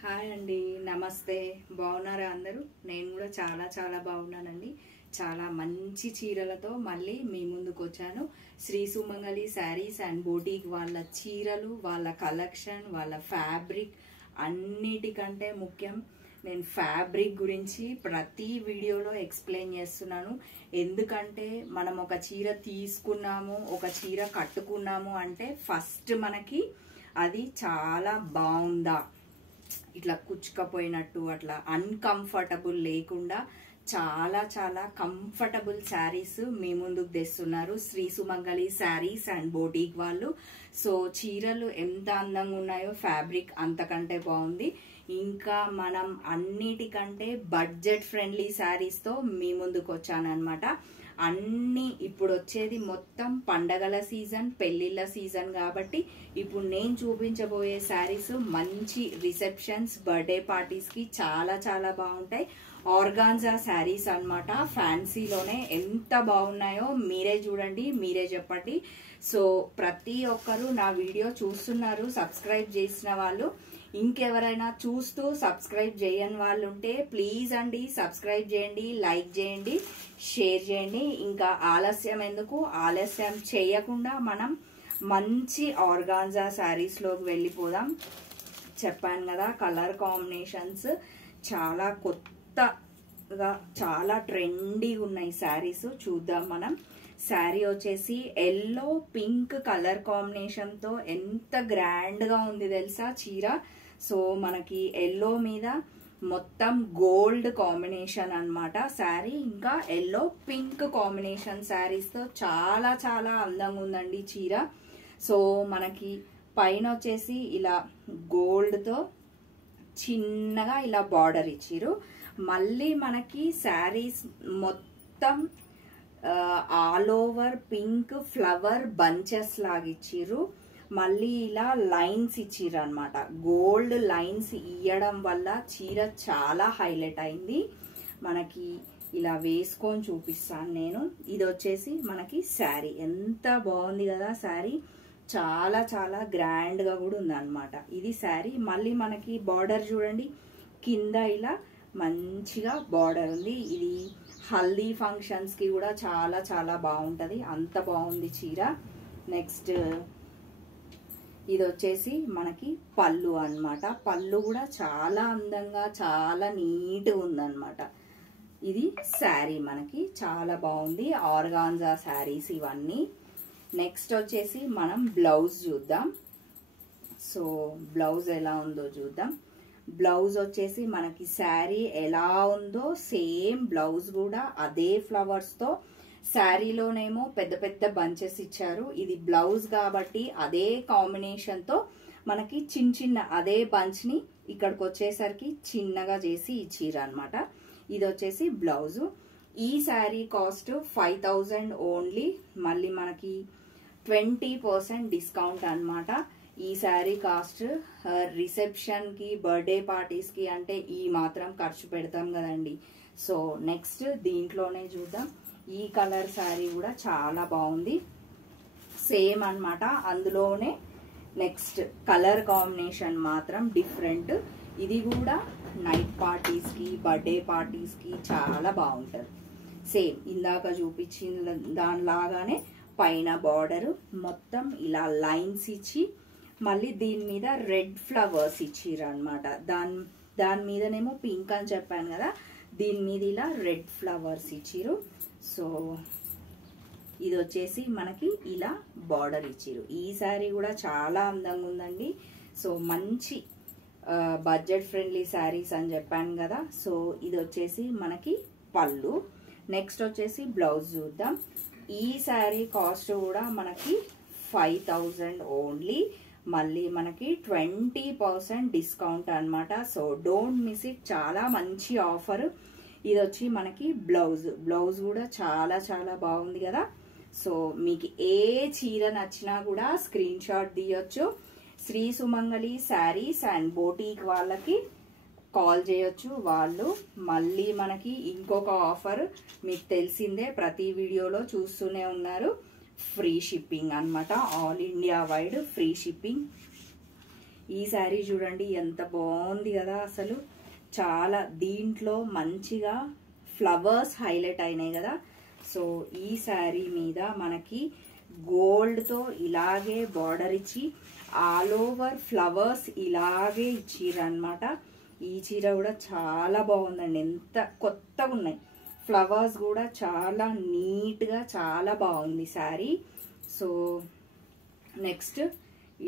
Hi అండి, నమస్తే. బాగున్నారా అందరూ? నేను కూడా చాలా చాలా బాగున్నానండి. చాలా మంచి చీరలతో మళ్ళీ మీ ముందుకు వచ్చాను. శ్రీ సుమంగళి శారీస్ అండ్ బోటిక్ వాళ్ళ చీరలు, వాళ్ళ కలెక్షన్, వాళ్ళ ఫ్యాబ్రిక్ అన్నిటికంటే ముఖ్యం నేను ఫ్యాబ్రిక్ గురించి ప్రతి వీడియోలో ఎక్స్ప్లెయిన్ చేస్తున్నాను. ఎందుకంటే మనం ఒక చీర తీసుకున్నాము, ఒక చీర కట్టుకున్నాము అంటే ఫస్ట్ మనకి అది చాలా బాగుందా, ఇట్లా కుచ్చుకపోయినట్టు అట్లా అన్కంఫర్టబుల్ లేకుండా చాలా చాలా కంఫర్టబుల్ శారీస్ మీ ముందుకు తెస్తున్నారు శ్రీ సుమంగళి శారీస్ అండ్ బోటిక్ వాళ్ళు. సో చీరలు ఎంత అందంగా ఉన్నాయో ఫ్యాబ్రిక్ అంతకంటే బాగుంది. ఇంకా మనం అన్నిటికంటే బడ్జెట్ ఫ్రెండ్లీ శారీస్తో మీ ముందుకు వచ్చానమాట. అన్ని ఇప్పుడు వచ్చేది మొత్తం పండగల సీజన్, పెళ్లిళ్ళ సీజన్ కాబట్టి ఇప్పుడు నేను చూపించబోయే శారీస్ మంచి రిసెప్షన్స్, బర్త్డే పార్టీస్కి చాలా చాలా బాగుంటాయి. ఆర్గాన్జా శారీస్ అన్నమాట. ఫ్యాన్సీలోనే ఎంత బాగున్నాయో మీరే చూడండి, మీరే చెప్పండి. సో ప్రతి ఒక్కరు నా వీడియో చూస్తున్నారు, సబ్స్క్రైబ్ చేసిన వాళ్ళు. ఇంకెవరైనా చూస్తూ సబ్స్క్రైబ్ చేయని వాళ్ళు ఉంటే ప్లీజ్ అండి సబ్స్క్రైబ్ చేయండి, లైక్ చేయండి, షేర్ చేయండి. ఇంకా ఆలస్యం ఎందుకు, ఆలస్యం చేయకుండా మనం మంచి ఆర్గాన్జా శారీస్లోకి వెళ్ళిపోదాం. చెప్పాను కదా, కలర్ కాంబినేషన్స్ చాలా కొత్తగా చాలా ట్రెండీగా ఉన్నాయి శారీస్. చూద్దాం మనం. శారీ వచ్చేసి ఎల్లో పింక్ కలర్ కాంబినేషన్తో ఎంత గ్రాండ్గా ఉంది తెలుసా చీర. సో మనకి ఎల్లో మీద మొత్తం గోల్డ్ కాంబినేషన్ అన్నమాట శారీ. ఇంకా ఎల్లో పింక్ కాంబినేషన్ శారీస్తో చాలా చాలా అందంగా ఉందండి చీర. సో మనకి పైన వచ్చేసి ఇలా గోల్డ్తో చిన్నగా ఇలా బార్డర్ ఇచ్చిర్రు. మళ్ళీ మనకి శారీస్ మొత్తం all over pink flower bunches లాగా ఇచ్చిర్రు. మళ్ళీ ఇలా లైన్స్ ఇచ్చిర్రు అనమాట. గోల్డ్ లైన్స్ ఇవ్వడం వల్ల చీర చాలా హైలైట్ అయింది. మనకి ఇలా వేసుకొని చూపిస్తాను నేను. ఇది వచ్చేసి మనకి శారీ ఎంత బాగుంది కదా శారీ. చాలా చాలా గ్రాండ్గా కూడా ఉందన్నమాట ఇది శారీ. మళ్ళీ మనకి బార్డర్ చూడండి, కింద ఇలా మంచిగా బార్డర్ ఉంది. ఇది హల్దీ ఫంక్షన్స్కి కూడా చాలా చాలా బాగుంటుంది, అంత బాగుంది చీర. నెక్స్ట్ ఇది వచ్చేసి మనకి పళ్ళు అన్నమాట. పళ్ళు కూడా చాలా అందంగా చాలా నీట్గా ఉందన్నమాట. ఇది శారీ మనకి చాలా బాగుంది. ఆర్గాన్జా శారీస్ ఇవన్నీ. నెక్స్ట్ వచ్చేసి మనం బ్లౌజ్ చూద్దాం. సో బ్లౌజ్ ఎలా ఉందో చూద్దాం. బ్లౌజ్ వచ్చేసి మనకి శారీ ఎలా ఉందో సేమ్ బ్లౌజ్ కూడా అదే ఫ్లవర్స్తో. శారీలోనేమో పెద్ద పెద్ద బంచెస్ ఇచ్చారు. ఇది బ్లౌజ్ కాబట్టి అదే కాంబినేషన్తో మనకి చిన్న చిన్న అదే బంచ్ని ఇక్కడికి వచ్చేసరికి చిన్నగా చేసి ఇచ్చిర్రు అనమాట. ఇది వచ్చేసి బ్లౌజు. ఈ శారీ కాస్ట్ 5000 ఓన్లీ. మళ్ళీ మనకి 20% డిస్కౌంట్ అనమాట. ఈ శారీ కాస్ట్ రిసెప్షన్కి, బర్త్డే పార్టీస్కి అంటే ఈ మాత్రం ఖర్చు పెడతాం కదండి. సో నెక్స్ట్ దీంట్లోనే చూద్దాం. ఈ కలర్ శారీ కూడా చాలా బాగుంది, సేమ్ అన్నమాట. అందులోనే నెక్స్ట్ కలర్ కాంబినేషన్ మాత్రం డిఫరెంట్. ఇది కూడా నైట్ పార్టీస్కి, బర్త్డే పార్టీస్కి చాలా బాగుంటుంది. సేమ్ ఇందాక చూపించిన దానిలాగానే పైన బార్డర్ మొత్తం ఇలా లైన్స్ ఇచ్చి మళ్ళీ దీని మీద రెడ్ ఫ్లవర్స్ ఇచ్చిర్రు అనమాట. దాని మీదనేమో పింక్ అని చెప్పాను కదా, దీని మీద ఇలా రెడ్ ఫ్లవర్స్ ఇచ్చిర్రు. సో ఇది వచ్చేసి మనకి ఇలా బార్డర్ ఇచ్చిర్రు. ఈ శారీ కూడా చాలా అందంగా ఉందండి. సో మంచి బడ్జెట్ ఫ్రెండ్లీ శారీస్ అని చెప్పాను కదా. సో ఇది వచ్చేసి మనకి పళ్ళు. నెక్స్ట్ వచ్చేసి బ్లౌజ్ చూద్దాం. ఈ శారీ కాస్ట్ కూడా మనకి 5000 ఓన్లీ. మళ్ళీ మనకి 20% డిస్కౌంట్ అనమాట. సో డోంట్ మిస్ ఇట్, చాలా మంచి ఆఫర్. ఇది వచ్చి మనకి బ్లౌజ్. బ్లౌజ్ కూడా చాలా చాలా బాగుంది కదా. సో మీకు ఏ చీర నచ్చినా కూడా స్క్రీన్ షాట్ తీయొచ్చు. శ్రీ సుమంగళి శారీస్ అండ్ బోటిక్ వాళ్ళకి కాల్ చేయొచ్చు. వాళ్ళు మళ్ళీ మనకి ఇంకొక ఆఫర్ మీకు తెలిసిందే, ప్రతి వీడియోలో చూస్తూనే ఉన్నారు. ఫ్రీ షిప్పింగ్ అన్నమాట, all India wide free shipping. ఈ శారీ చూడండి ఎంత బాగుంది కదా అసలు. చాలా దీంట్లో మంచిగా ఫ్లవర్స్ హైలైట్ అయినాయి కదా. సో ఈ శారీ మీద మనకి గోల్డ్తో ఇలాగే బార్డర్ ఇచ్చి ఆల్ ఓవర్ ఫ్లవర్స్ ఇలాగే ఇచ్చిరన్నమాట. ఈ చీర కూడా చాలా బాగుందండి, ఎంత కొత్తగా ఉన్నాయి. ఫ్లవర్స్ కూడా చాలా నీట్గా చాలా బాగుంది శారీ. సో నెక్స్ట్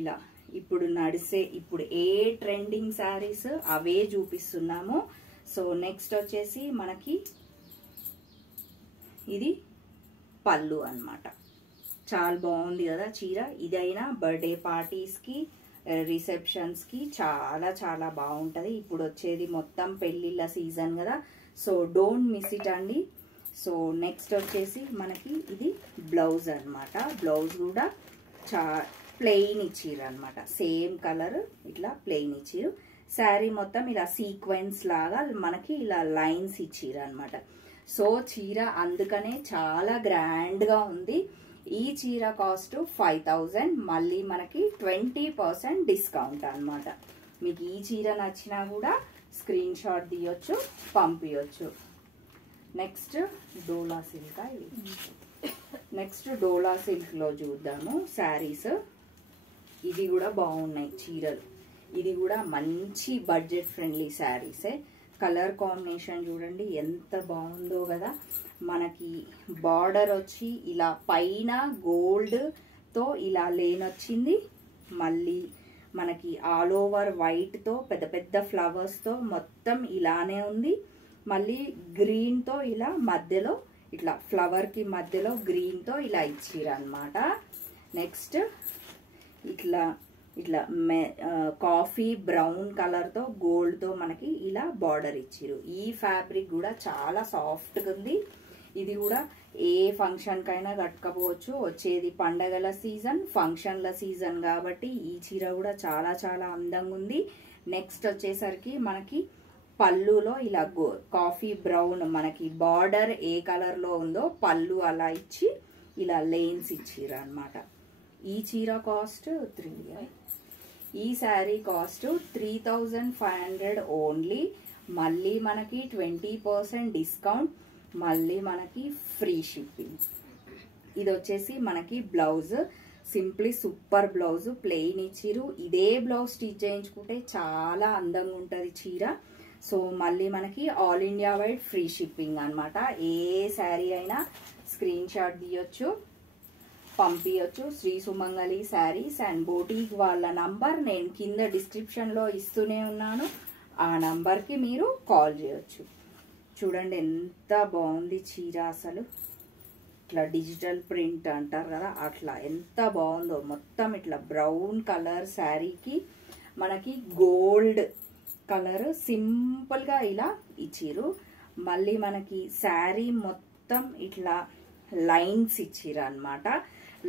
ఇలా ఇప్పుడు నడిసే ఇప్పుడు ఏ ట్రెండింగ్ శారీస్ అవే చూపిస్తున్నాము. సో నెక్స్ట్ వచ్చేసి మనకి ఇది పళ్ళు అన్నమాట. చాలా బాగుంది కదా చీర. ఇదైనా బర్త్డే పార్టీస్కి రిసెప్షన్స్కి చాలా చాలా బాగుంటుంది. ఇప్పుడు వచ్చేది మొత్తం పెళ్ళిళ్ళ సీజన్ కదా, సో డోంట్ మిస్ ఇట్ అండి. సో నెక్స్ట్ వచ్చేసి మనకి ఇది బ్లౌజ్ అన్నమాట. బ్లౌజ్ కూడా ప్లెయిన్ ఇచ్చిర్రు అనమాట, సేమ్ కలర్ ఇట్లా ప్లెయిన్ ఇచ్చిర్రు. శారీ మొత్తం ఇలా సీక్వెన్స్ లాగా మనకి ఇలా లైన్స్ ఇచ్చిర్రు అనమాట. సో చీర అందుకనే చాలా గ్రాండ్గా ఉంది. ఈ చీర కాస్ట్ 5000, మళ్ళీ మనకి 20% డిస్కౌంట్ అనమాట. మీకు ఈ చీర నచ్చినా కూడా స్క్రీన్ షాట్ తీయొచ్చు, పంపించవచ్చు. నెక్స్ట్ డోలా సిల్క్. నెక్స్ట్ డోలా సిల్క్లో చూద్దాము శారీస్. ఇది కూడా బాగున్నాయి చీరలు. ఇది కూడా మంచి బడ్జెట్ ఫ్రెండ్లీ శారీసే. కలర్ కాంబినేషన్ చూడండి ఎంత బాగుందో కదా. మనకి బార్డర్ వచ్చి ఇలా పైన గోల్డ్తో ఇలా లేన్ వచ్చింది. మళ్ళీ మనకి ఆల్ ఓవర్ వైట్తో పెద్ద పెద్ద ఫ్లవర్స్తో మొత్తం ఇలానే ఉంది. మళ్ళీ గ్రీన్తో ఇలా మధ్యలో ఇట్లా ఫ్లవర్కి మధ్యలో గ్రీన్తో ఇలా ఇచ్చిర్రు అనమాట. నెక్స్ట్ ఇట్లా ఇట్లా కాఫీ బ్రౌన్ కలర్తో గోల్డ్తో మనకి ఇలా బార్డర్ ఇచ్చిర్రు. ఈ ఫ్యాబ్రిక్ కూడా చాలా సాఫ్ట్గా ఉంది. ఇది కూడా ఏ ఫంక్షన్కైనా కట్టుకోవచ్చు. వచ్చేది పండగల సీజన్, ఫంక్షన్ల సీజన్ కాబట్టి ఈ చీర కూడా చాలా చాలా అందంగా ఉంది. నెక్స్ట్ వచ్చేసరికి మనకి పళ్ళులో ఇలా కాఫీ బ్రౌన్ మనకి బార్డర్ ఏ కలర్లో ఉందో పళ్ళు అలా ఇచ్చి ఇలా లైన్స్ ఇచ్చిర్రు అనమాట. ఈ చీర కాస్ట్ ఈ శారీ కాస్ట్ 3500 ఓన్లీ. మళ్ళీ మనకి 20% డిస్కౌంట్, మళ్ళీ మనకి ఫ్రీ షిప్పింగ్. ఇది వచ్చేసి మనకి blouse simply super blouse plain ఇచ్చిరు. ఇదే బ్లౌజ్ స్టిచ్ చేయించుకుంటే చాలా అందంగా ఉంటుంది చీర. సో మళ్ళీ మనకి all India wide free shipping అనమాట. ఏ శారీ అయినా స్క్రీన్ షాట్ తీయొచ్చు, పంపించవచ్చు. శ్రీ సుమంగళి శారీస్ అండ్ బోటీక్ వాళ్ళ నంబర్ నేను కింద డిస్క్రిప్షన్లో ఇస్తూనే ఉన్నాను. ఆ నంబర్కి మీరు కాల్ చేయొచ్చు. చూడండి ఎంత బాగుంది చీర అసలు. ఇట్లా డిజిటల్ ప్రింట్ అంటారు కదా, అట్లా ఎంత బాగుందో. మొత్తం ఇట్లా బ్రౌన్ కలర్ శారీకి మనకి గోల్డ్ కలర్ సింపుల్గా ఇలా ఇచ్చిర్రు. మళ్ళీ మనకి శారీ మొత్తం ఇట్లా లైన్స్ ఇచ్చిర్రు అనమాట.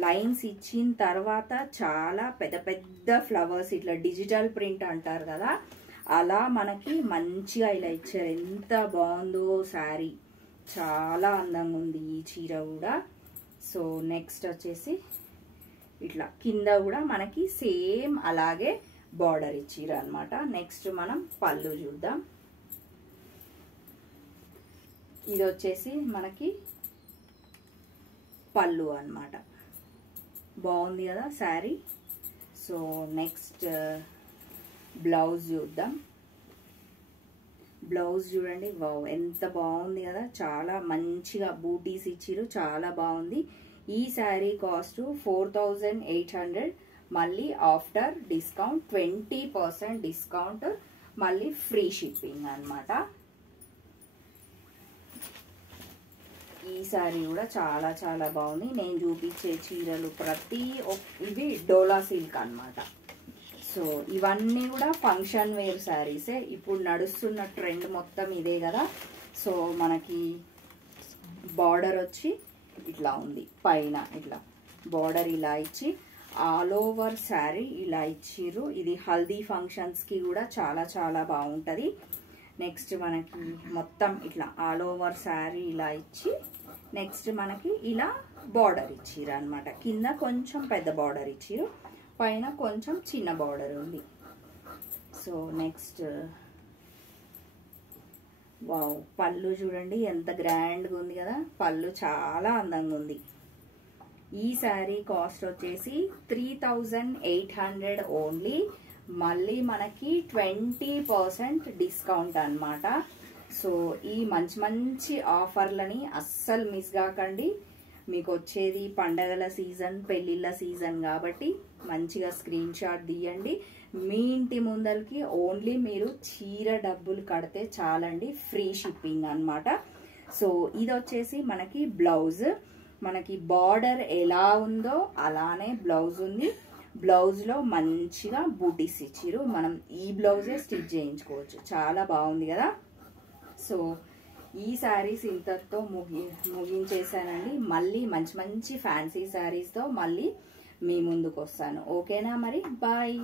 లైన్స్ ఇచ్చిన తర్వాత చాలా పెద్ద పెద్ద ఫ్లవర్స్ ఇట్లా డిజిటల్ ప్రింట్ అంటారు కదా, అలా మనకి మంచిగా ఇలా ఇచ్చారు. ఎంత బాగుందో శారీ, చాలా అందంగా ఉంది ఈ చీర కూడా. సో నెక్స్ట్ వచ్చేసి ఇట్లా కింద కూడా మనకి సేమ్ అలాగే బార్డర్ ఇచ్చిర్రు అనమాట. నెక్స్ట్ మనం పళ్ళు చూద్దాం. ఇది వచ్చేసి మనకి పళ్ళు అన్నమాట. బాగుంది కదా శారీ. సో నెక్స్ట్ బ్లౌజ్ చూద్దాం. బ్లౌజ్ చూడండి, వావ్ ఎంత బాగుంది కదా. చాలా మంచిగా బూటీస్ ఇచ్చిర్రు, చాలా బాగుంది. ఈ శారీ కాస్ట్ 4800, మళ్ళీ ఆఫ్టర్ డిస్కౌంట్ 20% డిస్కౌంట్, మళ్ళీ ఫ్రీ షిప్పింగ్ అన్నమాట. ఈ శారీ కూడా చాలా చాలా బాగుంది. నేను చూపించే చీరలు ప్రతి ఇవి డోలా సిల్క్ అన్నమాట. సో ఇవన్నీ కూడా ఫంక్షన్ వేర్ శారీసే. ఇప్పుడు నడుస్తున్న ట్రెండ్ మొత్తం ఇదే కదా. సో మనకి బార్డర్ వచ్చి ఇట్లా ఉంది, పైన ఇట్లా బార్డర్ ఇలా ఇచ్చి ఆల్ ఓవర్ శారీ ఇలా ఇచ్చిర్రు. ఇది హల్దీ ఫంక్షన్స్కి కూడా చాలా చాలా బాగుంటుంది. నెక్స్ట్ మనకి మొత్తం ఇట్లా ఆల్ ఓవర్ శారీ ఇలా ఇచ్చి నెక్స్ట్ మనకి ఇలా బార్డర్ ఇచ్చిర్రు అనమాట. కింద కొంచెం పెద్ద బార్డర్ ఇచ్చిర్రు, పైన కొంచెం చిన్న బార్డర్ ఉంది. సో నెక్స్ట్ వావ్, పళ్ళు చూడండి ఎంత గ్రాండ్గా ఉంది కదా, పళ్ళు చాలా అందంగా ఉంది. ఈ శారీ కాస్ట్ వచ్చేసి 3800 ఓన్లీ. మళ్ళీ మనకి 20% డిస్కౌంట్ అన్నమాట. సో ఈ మంచి మంచి ఆఫర్లని అస్సలు మిస్ కాకండి. మీకు వచ్చేది పండగల సీజన్, పెళ్ళిళ్ళ సీజన్ కాబట్టి మంచిగా స్క్రీన్ షాట్ తీయండి. మీ ఇంటి ముందరికి ఓన్లీ మీరు చీర డబ్బులు కడితే చాలండి, ఫ్రీ షిప్పింగ్ అన్నమాట. సో ఇది వచ్చేసి మనకి బ్లౌజ్, మనకి బార్డర్ ఎలా ఉందో అలానే బ్లౌజ్ ఉంది. బ్లౌజ్లో మంచిగా బూటీస్ ఇచ్చిరు, మనం ఈ బ్లౌజే స్టిచ్ చేయించుకోవచ్చు. చాలా బాగుంది కదా. సో ఈ శారీస్ ఇంతతో ముగించేసానండి. మళ్ళీ మంచి మంచి ఫ్యాన్సీ శారీస్తో మళ్ళీ మీ ముందుకు వస్తాను. ఓకేనా మరి, బాయ్.